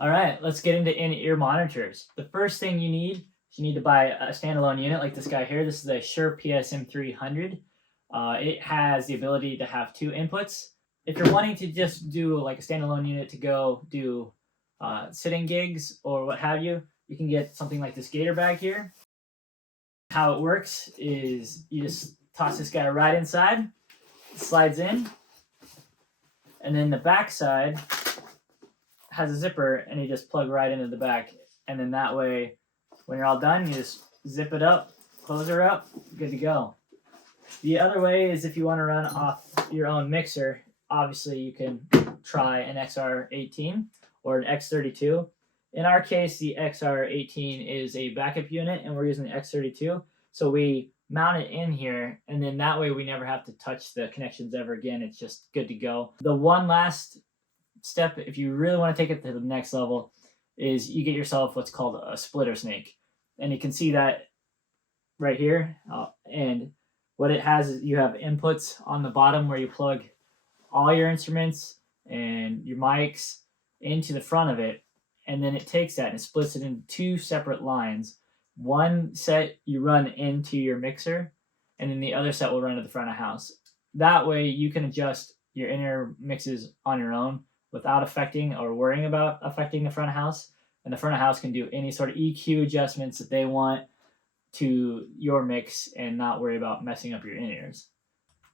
All right, let's get into in-ear monitors. The first thing you need to buy a standalone unit like this guy here. This is a Shure PSM300. It has the ability to have two inputs. If you're wanting to just do like a standalone unit to go do sitting gigs or what have you, you can get something like this gator bag here. How it works is you just toss this guy right inside, it slides in, and then the back side has a zipper and you just plug right into the back, and then that way when you're all done you just zip it up, close her up, good to go. The other way is if you want to run off your own mixer, obviously you can try an XR18 or an X32. In our case, the XR18 is a backup unit and we're using the X32, so we mount it in here, and then that way we never have to touch the connections ever again. It's just good to go. The one last step, if you really want to take it to the next level, is you get yourself what's called a splitter snake, and you can see that right here. And what it has is you have inputs on the bottom where you plug all your instruments and your mics into the front of it, and then it takes that and splits it into two separate lines. One set you run into your mixer, and then the other set will run to the front of house. That way you can adjust your in-ear mixes on your own without affecting or worrying about affecting the front of house. And the front of house can do any sort of EQ adjustments that they want to your mix and not worry about messing up your in-ears.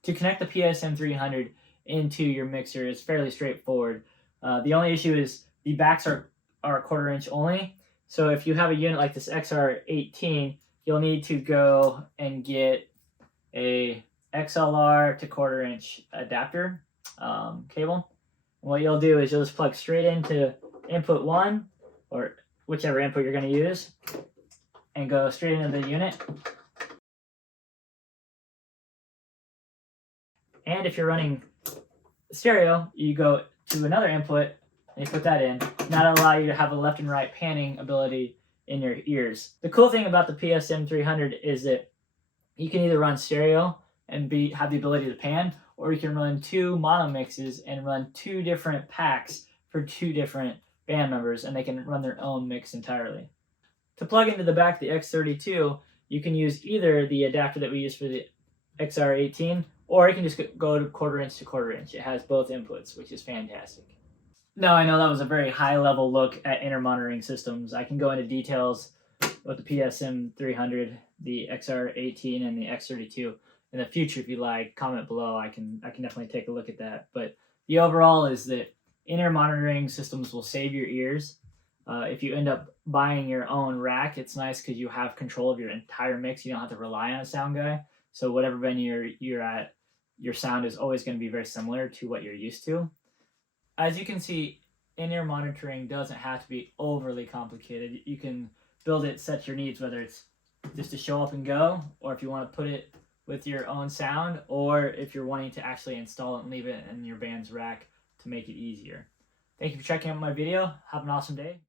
To connect the PSM300 into your mixer is fairly straightforward. The only issue is the backs are 1/4 inch only. So if you have a unit like this XR18, you'll need to go and get a XLR to 1/4 inch adapter cable. And what you'll do is you'll just plug straight into input 1, or whichever input you're going to use, and go straight into the unit. And if you're running stereo, you go to another input and you put that in, and that'll allow you to have a left and right panning ability in your ears. The cool thing about the PSM300 is that you can either run stereo and have the ability to pan, or you can run two mono mixes and run two different packs for two different band members, and they can run their own mix entirely. To plug into the back of the X32, you can use either the adapter that we use for the XR18, or you can just go to 1/4 inch to 1/4 inch. It has both inputs, which is fantastic. Now, I know that was a very high-level look at in-ear monitoring systems. I can go into details with the PSM300, the XR18, and the X32 in the future. If you like, comment below. I can definitely take a look at that. But the overall is that in-ear monitoring systems will save your ears. If you end up buying your own rack, it's nice because you have control of your entire mix. You don't have to rely on a sound guy. So whatever venue you're at, your sound is always going to be very similar to what you're used to. As you can see, in-ear monitoring doesn't have to be overly complicated. You can build it, set your needs, whether it's just to show up and go, or if you want to put it with your own sound, or if you're wanting to actually install it and leave it in your band's rack to make it easier. Thank you for checking out my video. Have an awesome day.